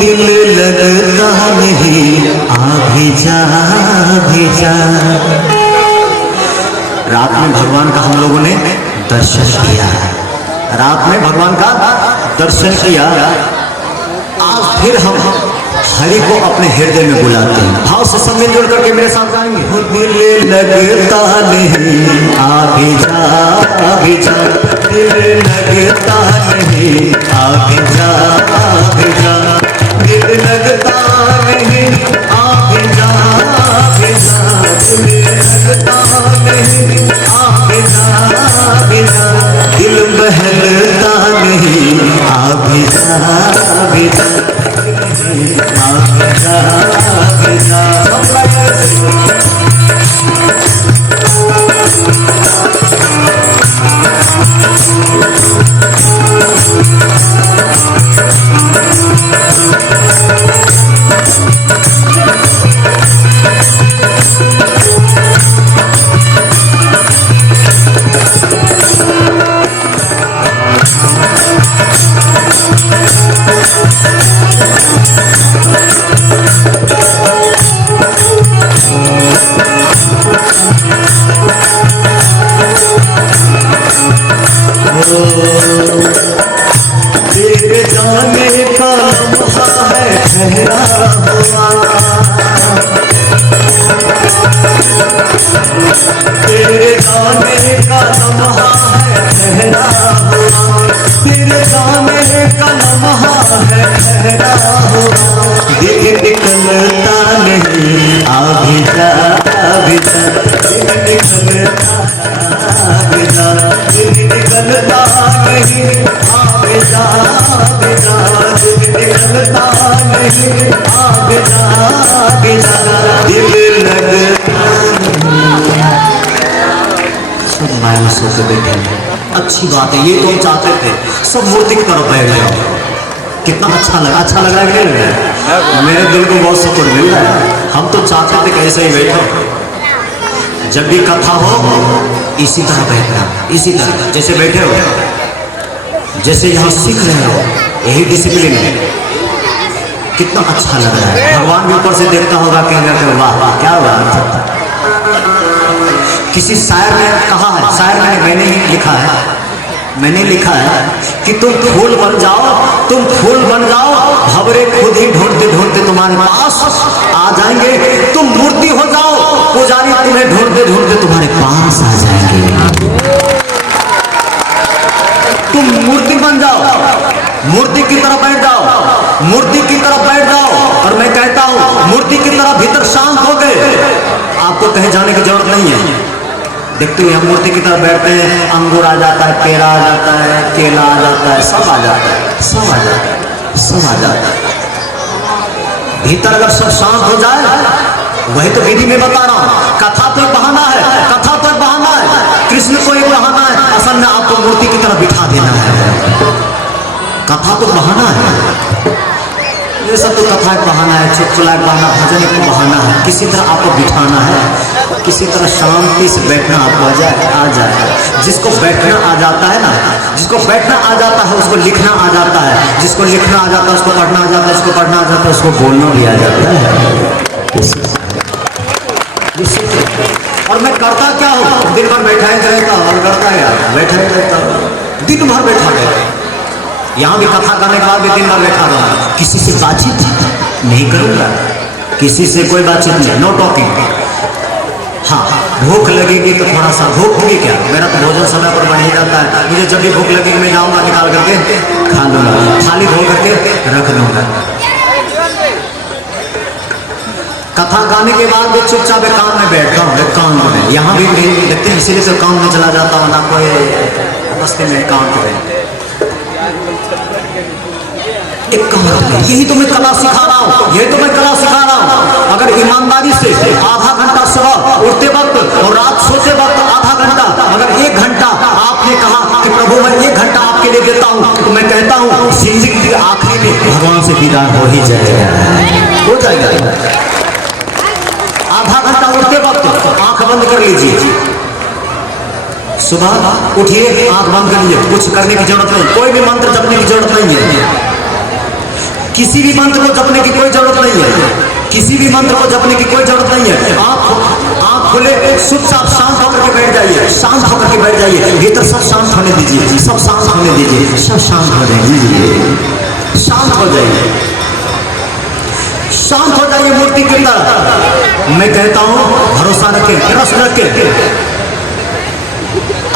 दिल लगता नहीं, आ भी जा भी जा। रात में भगवान का हम लोगों ने दर्शन किया, रात में भगवान का दर्शन किया। आज फिर हम हरि को अपने हृदय में बुलाते हैं। भाव से सब मिलजुल करके मेरे साथ गाएंगे। वो दिल लगता नहीं, आ भी जा, दिल लगता नहीं, आ भी जा, दिल लगता नहीं, आ भी जा, दिल लगता नहीं, आ भी जा, दिल बहलता नहीं, आ भी जा, तेरे जाने का लम्हा है ठहरा हुआ, तेरे जाने का लम्हा है ठहरा हुआ, तेरे जाने का लम्हा है ठहरा हुआ। दिल निकलता नहीं, आ भी जा, दिल निकलता भी जा, दिल निकलता नहीं, आ भी जा, दिल निकलता नहीं, आ भी जा, दिल लगता नहीं। सब मायूस होकर बैठे हैं। अच्छी बात है, ये तो हम चाहते थे सब मूर्ति की तरफ बैठ जाओ। कितना अच्छा लग रहा है कि नहीं लग रहा है? मेरे दिल को बहुत सुकून मिल रहा है। हम तो चाहते थे कि ऐसे ही बैठो, जब भी कथा हो इसी तरह बैठना, इसी तरह जैसे बैठे हो, जैसे यहाँ सीख रहे हो, यही डिसिप्लिन है। कितना अच्छा लग रहा है। भगवान भी ऊपर से देखता होगा, कहेगा वाह वाह क्या बात। किसी शायर ने कहा है, शायर मैंने ही लिखा है, मैंने लिखा है कि तुम फूल बन जाओ, तुम फूल बन जाओ, भंवरे खुद ही ढूंढते ढूंढते तुम्हारे पास आ जाएंगे। तुम मूर्ति हो जाओ, पुजारी तुम्हें ढूंढते ढूंढते तुम्हारे पास आ जाएंगे। तुम मूर्ति बन जाओ, मूर्ति की तरफ बैठ जाओ, मूर्ति की तरफ बैठ जाओ। और मैं कहता हूं मूर्ति की तरफ भीतर शांत हो गए, आपको कहीं जाने की जरूरत नहीं है। देखते हुए हम मूर्ति की तरफ बैठते हैं, अंगूर आ जाता है, केला आ जाता है, केला आ जाता है, सब आ जाता है, सब आ जाता है, सब आ जाता है। भीतर अगर सब शांत हो जाए, वही तो विधि में बता रहा हूं। कथा तो एक बहाना है, कथा तो एक बहाना है, कृष्ण को एक बहाना है, असल में आपको मूर्ति की तरफ बिठा देना है। कथा तो बहाना है, ये सब तो कथा एक बहाना है, चुटकुला एक बहाना, भजन एक बहाना है। किसी तरह आपको बिठाना है, किसी तरह शांति से बैठना आपको आ जाए। जिसको बैठना आ जाता है ना, जिसको बैठना आ जाता है उसको लिखना आ जाता है, जिसको लिखना आ जाता है उसको पढ़ना आ जाता है, उसको पढ़ना आ जाता है उसको बोलना भी आ जाता है। और मैं करता क्या हूँ, दिन भर बैठा ही रहता हूँ, और करता है बैठा ही रहता हूँ, दिन भर बैठा रहता। यहाँ भी कथा करने के बाद भी दिन भर बैठा रहा, किसी से बातचीत नहीं करूँगा, किसी से कोई बातचीत नहीं, नो टॉकिंग। हाँ, भूख लगेगी तो थोड़ा सा, भूख होगी क्या, मेरा तो भोजन समय पर बन ही जाता है। मुझे जब भी भूख लगेगी मैं जाऊँगा, निकाल करके खा लूँगा, थाली धो करके रख दूँगा। कथा गाने के बाद भी चुपचाप एक काम में बैठता हूँ, एक काम में। यहाँ भी देखते हैं, इसीलिए तो काम में चला जाता हूँ ना, कोई मस्ती में काम करें। एक कला, यही तो मैं कला सिखा रहा हूँ, यही तो मैं कला सिखा रहा हूँ। अगर ईमानदारी से आधा घंटा सुबह उठते वक्त और रात सोते वक्त आधा घंटा, अगर 1 घंटा आपने कहा कि प्रभु मैं 1 घंटा आपके लिए देता हूँ, तो मैं कहता हूँ जिंदगी के आखिरी में भगवान से दीदार हो ही जाएगा, हो जाएगा। आधा घंटा उठते वक्त आंख बंद कर लीजिए, सुबह उठिए आंख बंद करिए, कुछ करने की जरूरत नहीं, कोई भी मंत्र जपने की जरूरत नहीं है। किसी भी मंत्र को जपने की कोई जरूरत नहीं है, किसी भी मंत्र को जपने की कोई जरूरत नहीं है। आप खोले, चुपचाप शांत होकर के बैठ जाइए, शांत होकर के बैठ जाइए, भीतर सब शांत होने दीजिए, सब शांत होने दीजिए, सब शांत हो जाइए, शांत हो जाइए, शांत हो जाइए मूर्ति की तरह। मैं कहता हूं भरोसा रखें, ट्रस्ट रखें।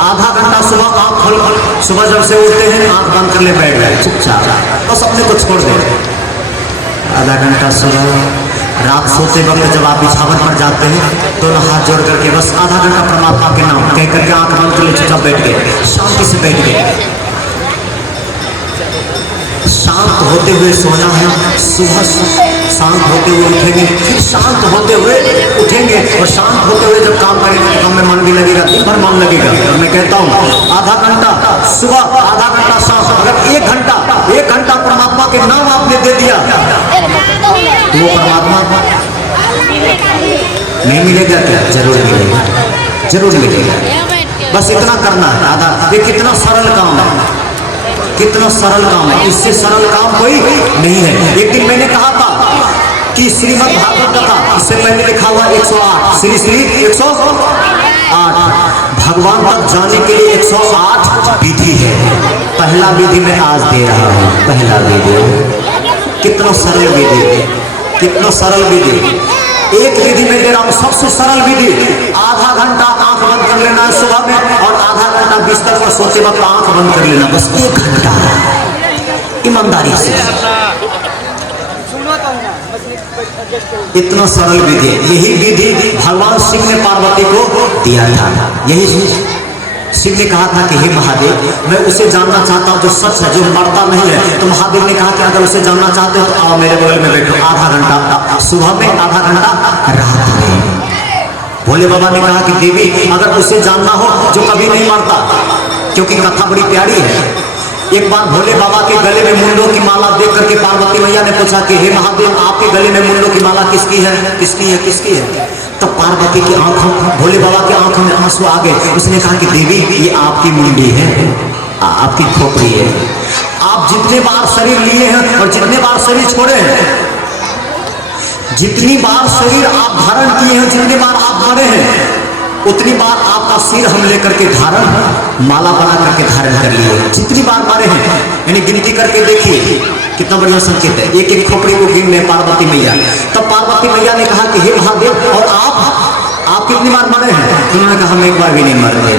आधा घंटा सुबह आँख खोल, सुबह जब से उठते हैं आँख बंद कर ले, बैठ जाए चुपचाप, बस अपने को छोड़ दे। आधा घंटा सुबह, रात सोते वक्त जब आप बिछावन पर जाते हैं दोनों हाथ जोड़ करके बस आधा घंटा परमात्मा के नाम कह करके आँख बंद कर ले, चुपचाप बैठ गए, शांति से बैठ गए। शांत होते हुए सोना है, सुबह शांत होते हुए उठेंगे, फिर शांत होते हुए उठेंगे, और शांत होते हुए जब काम करेंगे तो काम में मन भी लगेगा, दिन भर मन लगेगा। और मैं कहता हूँ आधा घंटा सुबह, आधा घंटा शाम, अगर एक घंटा परमात्मा के नाम आपने दे दिया तो वो परमात्मा नहीं मिलेगा क्या? जरूर मिलेगा, जरूर मिलेगा। बस इतना करना है। आधा, ये कितना सरल काम है, कितना सरल काम है, इससे सरल काम कोई नहीं है। एक दिन मैंने कहा था कि श्रीमद् भागवत कथा, इससे पहले लिखा हुआ 108, श्री 108, भगवान तक जाने के लिए 108 विधि है। पहला विधि मैं आज दे रहा हूँ, पहला विधि। कितना सरल विधि, कितना सरल विधि। एक विधि में दे रहा हूँ, सबसे सरल विधि। आधा घंटा आंख बंद कर लेना है सुबह में, और आधा घंटा बिस्तर पर सोते वक्त आंख बंद कर लेना, बस 1 घंटा, ईमानदारी से। इतना सरल विधि, यही विधि भगवान शिव ने पार्वती को दिया था। यही शिव ने कहा था कि हे महादेव, मैं उसे जानना चाहता हूँ जो सच है, जो मरता नहीं है। तो महादेव ने कहा कि अगर उसे जानना चाहते हो तो आओ मेरे बगल में बैठो, आधा घंटा सुबह में, आधा घंटा रात में। भोले बाबा ने कहा कि देवी अगर उसे जानना हो जो कभी नहीं मरता, क्योंकि कथा बड़ी प्यारी है। एक बार भोले बाबा के गले में मुंडों की माला देख करके पार्वती मैया ने पूछा कि हे महादेव, आपके गले में मुंडों की माला किसकी है, किसकी है, किसकी है? तो पार्वती की आंखों, भोले बाबा की आंखों में आंसू आ गए। उसने कहा कि देवी ये आपकी मुंडी है, आपकी खोपड़ी है। आप जितने बार शरीर लिए हैं और जितने बार शरीर छोड़े हैं, जितनी बार शरीर आप धारण किए हैं, जितनी बार आप मरे हैं, उतनी बार आपका सिर हम लेकर के धारण, माला बना करके धारण कर लिए। जितनी बार मारे हैं, यानी गिनती करके देखिए कितना बढ़िया संकेत है। एक एक खोपड़ी को गिन ले पार्वती मैया। तब पार्वती मैया ने कहा कि हे महादेव, और आप कितनी बार मरे हैं? उन्होंने कहा हम एक बार भी नहीं मरते,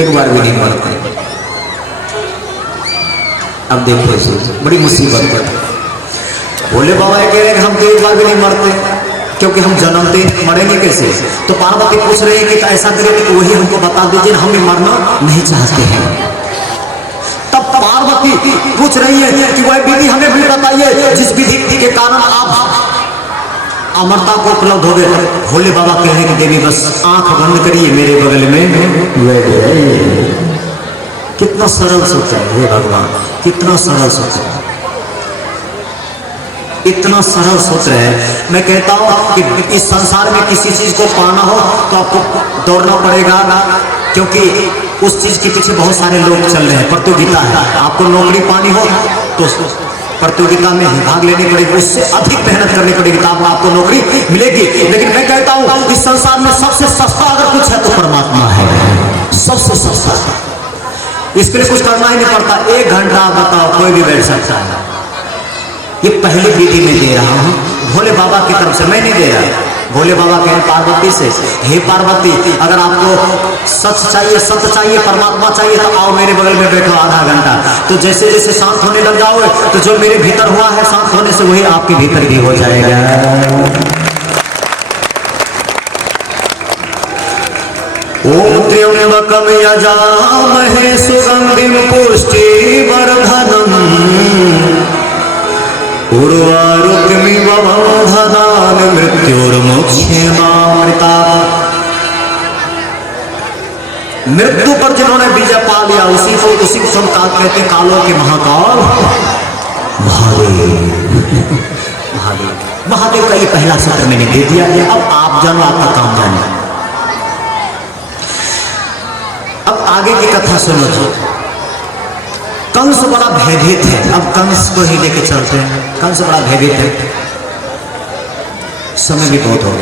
एक बार भी नहीं मरते। अब देखो इसे, बड़ी मुसीबत है। भोले बाबा कह रहे हैं कि हम तो एक बार भी नहीं मरते, क्योंकि हम जन्मते मरेंगे कैसे? तो पार्वती पूछ रही है कि ऐसा करें कि वही हमको बता दीजिए, हम मरना नहीं चाहते हैं। तब पार्वती पूछ रही है कि वह विधि हमें भी बताइए जिस विधि के कारण आप अमरता को उपलब्ध हो गए। भोले बाबा कह रहे हैं कि देवी बस आंख बंद करिए, मेरे बगल में। कितना सरल सोचा है हे भगवान, कितना सरल सोचा है, इतना सरल सोच रहे हैं। मैं कहता हूं कि इस संसार में किसी चीज को पाना हो तो आपको दौड़ना पड़ेगा, क्योंकि उस चीज के पीछे बहुत सारे लोग चल रहे हैं, प्रतियोगिता है। आपको नौकरी पानी हो तो प्रतियोगिता में भाग लेनी पड़ेगी, उससे अधिक मेहनत करनी पड़ेगी, तब आपको नौकरी मिलेगी। लेकिन मैं कहता हूं इस संसार में सबसे सस्ता अगर कुछ है तो परमात्मा है, सबसे सस्ता। इसके लिए कुछ करना ही नहीं पड़ता, 1 घंटा बताओ कोई भी बैठ सकता है। ये पहली विधि में दे रहा हूं भोले बाबा की तरफ से, मैं नहीं दे रहा। भोले बाबा कह रहे पार्वती से, हे पार्वती अगर आपको सच चाहिए, सत्य चाहिए, परमात्मा चाहिए तो आओ मेरे बगल में बैठो आधा घंटा। तो जैसे जैसे शांत होने लग जाओगे तो जो मेरे भीतर हुआ है शांत होने से, वही आपके भीतर भी हो जाएगा। ओम त्र्यंबकम यजामहे सुगंधिं पुष्टिवर्धनम् उर्वारुकमिव बन्धनान् मृत्युर्मुक्षेमामृतात्। मृत्यु पर जिन्होंने विजय पा लिया उसी को हम कहते हैं कालों के महाकाल महादेव। महादेव महादेव का ये पहला सत्र मैंने दे दिया है। अब आप जानो, आपका काम जाने। अब आगे की कथा सुनो जी। कंस बड़ा भयभीत है। अब कंस को ही लेके चलते हैं। कंस बड़ा भयभीत है, समय भी बहुत हो गया।